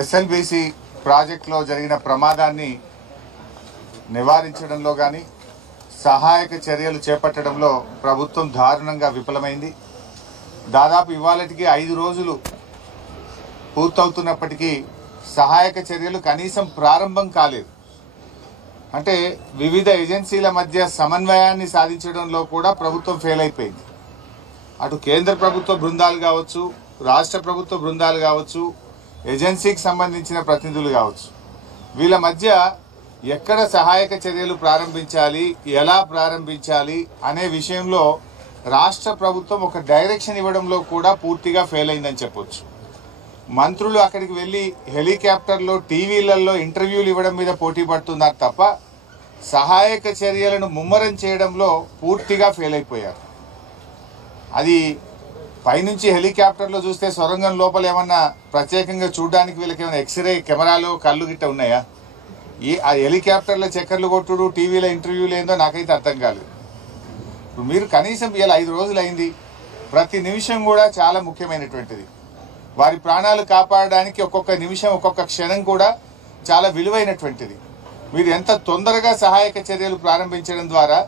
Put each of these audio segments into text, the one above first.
SLBC ప్రాజెక్టులో జరిగిన ప్రమాదాన్ని నివారించడంలో కానీ సహాయక చర్యలు చేపట్టడంలో ప్రభుత్వం దారుణంగా విఫలమైంది. దాదాపు ఇవాళటికి 5 రోజులు పూర్తవుతున్నప్పటికీ సహాయక చర్యలు కనీసం ప్రారంభం కాలేదు. అంటే వివిధ ఏజెన్సీల మధ్య సమన్వయాన్ని సాధించడంలో కూడా ప్రభుత్వం ఫెయిల్ అయిపోయింది. అటు కేంద్ర ప్రభుత్వ బృందాలు కావచ్చు, రాష్ట్ర ప్రభుత్వ బృందాలు కావచ్చు, ఏజెన్సీకి సంబంధించిన ప్రతినిధులు కావచ్చు, వీళ్ళ మధ్య ఎక్కడ సహాయక చర్యలు ప్రారంభించాలి, ఎలా ప్రారంభించాలి అనే విషయంలో రాష్ట్ర ప్రభుత్వం ఒక డైరెక్షన్ ఇవ్వడంలో కూడా పూర్తిగా ఫెయిల్ అయిందని చెప్పొచ్చు. మంత్రులు అక్కడికి వెళ్ళి హెలికాప్టర్లో టీవీలలో ఇంటర్వ్యూలు ఇవ్వడం మీద పోటీ పడుతున్నారు తప్ప సహాయక చర్యలను ముమ్మరం చేయడంలో పూర్తిగా ఫెయిల్ అయిపోయారు. అది పైనుంచి హెలికాప్టర్లో చూస్తే సొరంగం లోపల ఏమన్నా ప్రత్యేకంగా చూడడానికి వీళ్ళకి ఏమైనా ఎక్స్రే కెమెరాలు కళ్ళు గిట్ట ఉన్నాయా? ఆ హెలికాప్టర్లో చక్కర్లు కొట్టుడు, టీవీలో ఇంటర్వ్యూలు ఏందో నాకైతే అర్థం కాలేదు. మీరు కనీసం ఇలా 5 రోజులు అయింది. ప్రతి నిమిషం కూడా చాలా ముఖ్యమైనటువంటిది. వారి ప్రాణాలు కాపాడడానికి ఒక్కొక్క నిమిషం, ఒక్కొక్క క్షణం కూడా చాలా విలువైనటువంటిది. మీరు ఎంత తొందరగా సహాయక చర్యలు ప్రారంభించడం ద్వారా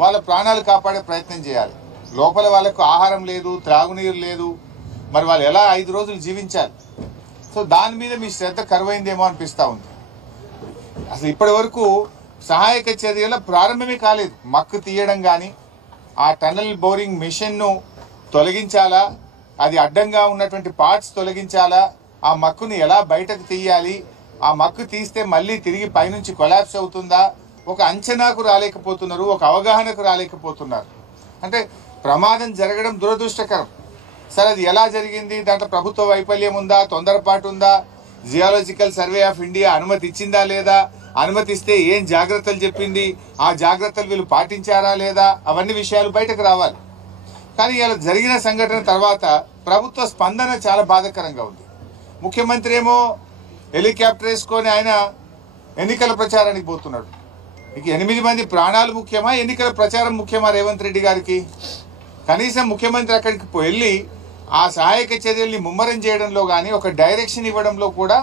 వాళ్ళ ప్రాణాలు కాపాడే ప్రయత్నం చేయాలి. లోపల వాళ్ళకు ఆహారం లేదు, త్రాగునీరు లేదు, మరి వాళ్ళు ఎలా 5 రోజులు జీవించాలి? సో దాని మీద మీ శ్రద్ధ కరువైందేమో అనిపిస్తూ ఉంది. అసలు ఇప్పటి వరకు సహాయక చర్యల ప్రారంభమే కాలేదు. మక్కు తీయడం కానీ, ఆ టన్నల్ బోరింగ్ మిషన్ను తొలగించాలా, అది అడ్డంగా ఉన్నటువంటి పార్ట్స్ తొలగించాలా, ఆ మక్కుని ఎలా బయటకు తీయాలి, ఆ మక్కు తీస్తే మళ్ళీ తిరిగి పైనుంచి కొలాప్స్ అవుతుందా, ఒక అంచనాకు రాలేకపోతున్నారు, ఒక అవగాహనకు రాలేకపోతున్నారు. అంటే ప్రమాదం జరగడం దురదృష్టకరం. సరే, అది ఎలా జరిగింది, దాంట్లో ప్రభుత్వ వైఫల్యం ఉందా, తొందరపాటు ఉందా, జియాలజికల్ సర్వే ఆఫ్ ఇండియా అనుమతి ఇచ్చిందా లేదా, అనుమతిస్తే ఏం జాగ్రత్తలు చెప్పింది, ఆ జాగ్రత్తలు వీళ్ళు పాటించారా లేదా, అవన్నీ విషయాలు బయటకు రావాలి. కానీ ఇలా జరిగిన సంఘటన తర్వాత ప్రభుత్వ స్పందన చాలా బాధాకరంగా ఉంది. ముఖ్యమంత్రి ఏమో హెలికాప్టర్ వేసుకొని ఆయన ఎన్నికల ప్రచారానికి పోతున్నాడు. ఇక 8 మంది ప్రాణాలు ముఖ్యమా, ఎన్నికల ప్రచారం ముఖ్యమా రేవంత్ రెడ్డి గారికి? కనీసం ముఖ్యమంత్రి అక్కడికి వెళ్ళి ఆ సహాయక చర్యల్ని ముమ్మరం చేయడంలో కానీ, ఒక డైరెక్షన్ ఇవ్వడంలో కూడా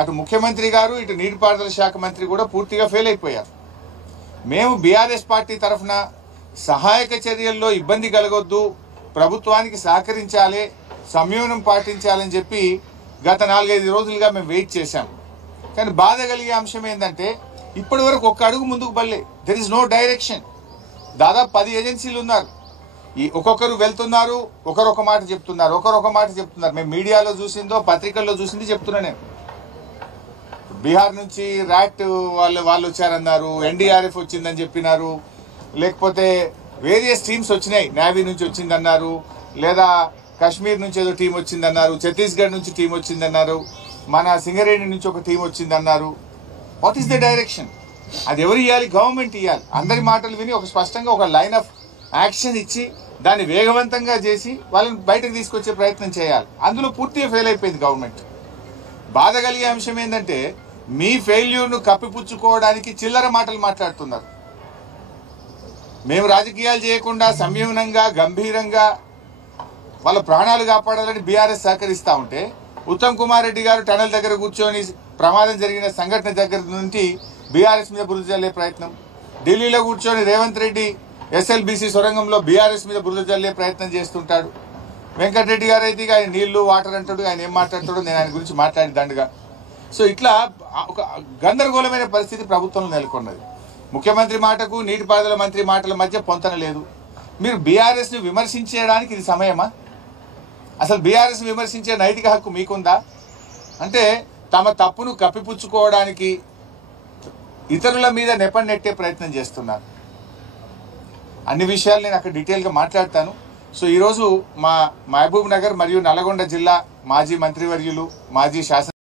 అటు ముఖ్యమంత్రి గారు, ఇటు నీటిపారుదల శాఖ మంత్రి కూడా పూర్తిగా ఫెయిల్ అయిపోయారు. మేము బీఆర్ఎస్ పార్టీ తరఫున సహాయక చర్యల్లో ఇబ్బంది కలగొద్దు, ప్రభుత్వానికి సహకరించాలి, సంయమనం పాటించాలని చెప్పి గత 4-5 రోజులుగా మేము వెయిట్ చేశాం. కానీ బాధ కలిగే అంశం ఏంటంటే ఇప్పటి వరకు ఒక్క అడుగు ముందుకు బల్లే. There is no direction. దాదాపు 10 ఏజెన్సీలు ఉన్నారు. ఈ ఒక్కొక్కరు వెళ్తున్నారు, ఒకరొక మాట చెప్తున్నారు, ఒకరొక మాట చెప్తున్నారు. మేము మీడియాలో చూసిందో, పత్రికల్లో చూసింది చెప్తున్నా నేను. బీహార్ నుంచి ర్యాట్ వాళ్ళు వచ్చారన్నారు, ఎన్డీఆర్ఎఫ్ వచ్చిందని చెప్పినారు, లేకపోతే వేరియస్ టీమ్స్ వచ్చినాయి, నేవీ నుంచి వచ్చిందన్నారు, లేదా కాశ్మీర్ నుంచి ఏదో టీం వచ్చిందన్నారు, ఛత్తీస్గఢ్ నుంచి టీం వచ్చిందన్నారు, మన సింగరేణి నుంచి ఒక టీం వచ్చిందన్నారు. What is the direction? అది ఎవరు ఇవ్వాలి? గవర్నమెంట్ ఇవ్వాలి. అందరి మాటలు విని ఒక స్పష్టంగా ఒక లైన్ ఆఫ్ యాక్షన్ ఇచ్చి దాన్ని వేగవంతంగా చేసి వాళ్ళని బయటకు తీసుకొచ్చే ప్రయత్నం చేయాలి. అందులో పూర్తిగా ఫెయిల్ అయిపోయింది గవర్నమెంట్. బాధ కలిగే అంశం ఏంటంటే మీ ఫెయిల్యూర్ను కప్పిపుచ్చుకోవడానికి చిల్లర మాటలు మాట్లాడుతున్నారు. మేము రాజకీయాలు చేయకుండా సంయమనంగా, గంభీరంగా వాళ్ళ ప్రాణాలు కాపాడాలని బీఆర్ఎస్ సహకరిస్తూ ఉంటే, ఉత్తమ్ కుమార్ రెడ్డి గారు టనల్ దగ్గర కూర్చొని ప్రమాదం జరిగిన సంఘటన దగ్గర నుంచి బీఆర్ఎస్ మీద బురద జల్లే ప్రయత్నం, ఢిల్లీలో కూర్చొని రేవంత్ రెడ్డి ఎస్ఎల్బీసీ సొరంగంలో బీఆర్ఎస్ మీద బురద జల్లే ప్రయత్నం చేస్తుంటాడు. వెంకటరెడ్డి గారు అయితే ఆయన నీళ్లు, వాటర్ అంటాడు, ఆయన ఏం మాట్లాడతాడో నేను ఆయన గురించి మాట్లాడి దండగా. సో ఇట్లా ఒక గందరగోళమైన పరిస్థితి ప్రభుత్వంలో నెలకొన్నది. ముఖ్యమంత్రి మాటకు, నీటిపారుదల మంత్రి మాటల మధ్య పొంతన లేదు. మీరు బీఆర్ఎస్ని విమర్శించడానికి ఇది సమయమా? అసలు బీఆర్ఎస్ విమర్శించే నైతిక హక్కు మీకుందా? అంటే తమ తప్పును కప్పిపుచ్చుకోవడానికి ఇతరుల మీద నెపం నెట్టే ప్రయత్నం చేస్తున్నారు. అన్ని విషయాలు నేను అక్కడ డీటెయిల్గా మాట్లాడతాను. సో ఈరోజు మా మహబూబ్ నగర్ మరియు నల్గొండ జిల్లా మాజీ మంత్రివర్యులు, మాజీ శాసన